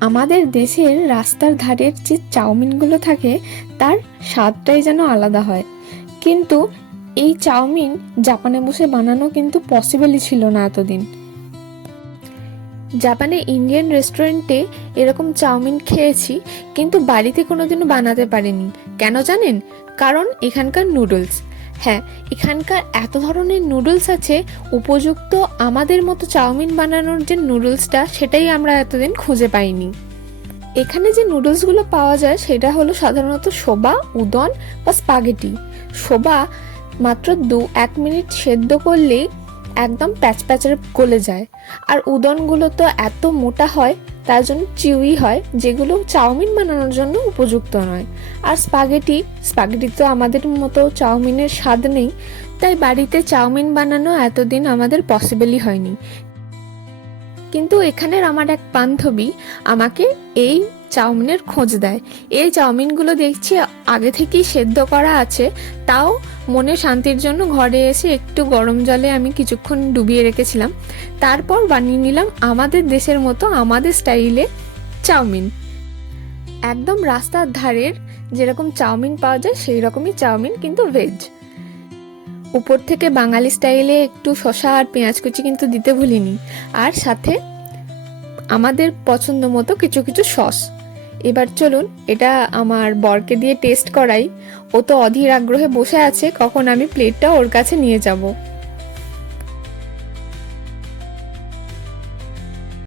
আমাদের দেশের রাস্তার ধারের যে চাউমিনগুলো থাকে তার স্বাদটাই যেন আলাদা হয়, কিন্তু এই চাউমিন জাপানে বসে বানানো কিন্তু পসিবলই ছিল না এতদিন। জাপানে ইন্ডিয়ান রেস্টুরেন্টে এরকম চাউমিন খেয়েছি, কিন্তু বাড়িতে কোনোদিনও বানাতে পারিনি। কেন জানেন? কারণ এখানকার নুডলস। হ্যাঁ, এখানকার এত ধরনের নুডলস আছে, উপযুক্ত আমাদের মতো চাউমিন বানানোর যে নুডলসটা সেটাই আমরা এতদিন খুঁজে পাইনি। এখানে যে নুডলসগুলো পাওয়া যায় সেটা হলো সাধারণত সোবা, উদন বা স্পাগেটি। সোবা মাত্র 1 মিনিট সেদ্ধ করলেই একদম প্যাচপ্যাচে গলে যায়, আর উদনগুলো তো এত মোটা হয় তার জন্য চিউই হয়, যেগুলো চাউমিন বানানোর জন্য উপযুক্ত নয়। আর স্পাগেটি স্পাগেটি তো আমাদের মতো চাউমিনের স্বাদ নেই, তাই বাড়িতে চাউমিন বানানো এতদিন আমাদের পসিবলই হয়নি। কিন্তু এখানের আমার এক বান্ধবী আমাকে এই চাউমিনের খোঁজ দেয়। এই চাউমিনগুলো দেখছি আগে থেকেই সেদ্ধ করা আছে, তাও মনে শান্তির জন্য ঘরে এসে একটু গরম জলে আমি কিছুক্ষণ ডুবিয়ে রেখেছিলাম, তারপর বানিয়ে নিলাম আমাদের দেশের মতো আমাদের স্টাইলে চাউমিন। একদম রাস্তার ধারের যেরকম চাউমিন পাওয়া যায় সেই রকমই চাউমিন, কিন্তু ভেজ। উপর থেকে বাঙালি স্টাইলে একটু শসা আর পেঁয়াজ কুচি কিন্তু দিতে ভুলিনি, আর সাথে আমাদের পছন্দ মতো কিছু কিছু সস। এবার চলুন এটা আমার বরকে দিয়ে টেস্ট করাই। ও তো অধীর আগ্রহে বসে আছে কখন আমি প্লেটটা ওর কাছে নিয়ে যাব।